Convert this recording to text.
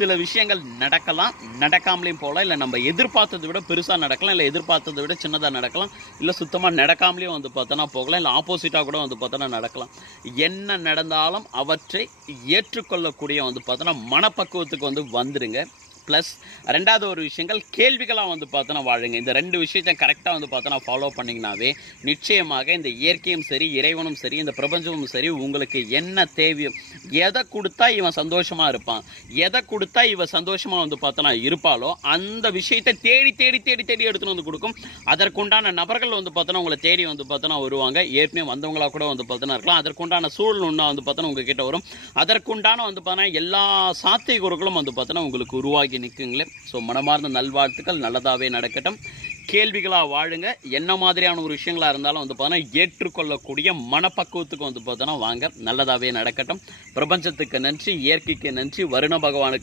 சில விஷயங்கள் நடக்கலாம், நடக்காமலேயும் போகலாம். இல்லை நம்ம எதிர்பார்த்ததை விட பெருசாக நடக்கலாம், இல்லை எதிர்பார்த்ததை விட சின்னதாக நடக்கலாம், இல்லை சுத்தமாக நடக்காமலேயும் வந்து பார்த்தோன்னா போகலாம், இல்லை ஆப்போசிட்டாக கூட வந்து பார்த்தோன்னா நடக்கலாம். என்ன நடந்தாலும் அவற்றை ஏற்றுக்கொள்ளக்கூடிய வந்து பார்த்தோன்னா மனப்பக்குவத்துக்கு வந்து வந்துடுங்க. ப்ளஸ் ரெண்டாவது ஒரு விஷயங்கள் கேள்விகளாக வந்து பார்த்தோன்னா வாழுங்க. இந்த 2 விஷயத்தை கரெக்டாக வந்து பார்த்தோன்னா ஃபாலோ பண்ணிங்கனாவே நிச்சயமாக இந்த இயற்கையும் சரி, இறைவனும் சரி, இந்த பிரபஞ்சமும் சரி, உங்களுக்கு என்ன தேவையோ, எதை கொடுத்தா இவன் சந்தோஷமாக இருப்பான், எதை கொடுத்தா இவன் சந்தோஷமாக வந்து பார்த்தோன்னா இருப்பாளோ அந்த விஷயத்தை தேடி தேடி தேடி தேடி எடுத்துகிட்டு வந்து கொடுக்கும். அதற்குண்டான நபர்கள் வந்து பார்த்தோன்னா உங்களை தேடி வந்து பார்த்தோன்னா வருவாங்க. ஏற்கனவே வந்தவங்களாக கூட வந்து பார்த்தோன்னா இருக்கலாம். அதற்குண்டான சூழல் ஒன்றா வந்து பார்த்தோன்னா உங்ககிட்ட வரும். அதற்குண்டான வந்து பார்த்தோன்னா எல்லா சாத்தியக்கூறுகளும் வந்து பார்த்தோன்னா உங்களுக்கு உருவாகி நிற்குங்களே. ஸோ மனமார்ந்த நல்வாழ்த்துக்கள், நல்லதாகவே நடக்கட்டும். கேள்விகளாக வாழுங்க. என்ன மாதிரியான ஒரு விஷயங்களாக இருந்தாலும் வந்து பார்த்தோன்னா ஏற்றுக்கொள்ளக்கூடிய மனப்பக்குவத்துக்கு வந்து பார்த்தோன்னா வாங்க, நல்லதாகவே நடக்கட்டும். பிரபஞ்சத்துக்கு நன்றி, இயற்கைக்கு நன்றி, வருண பகவானுக்கு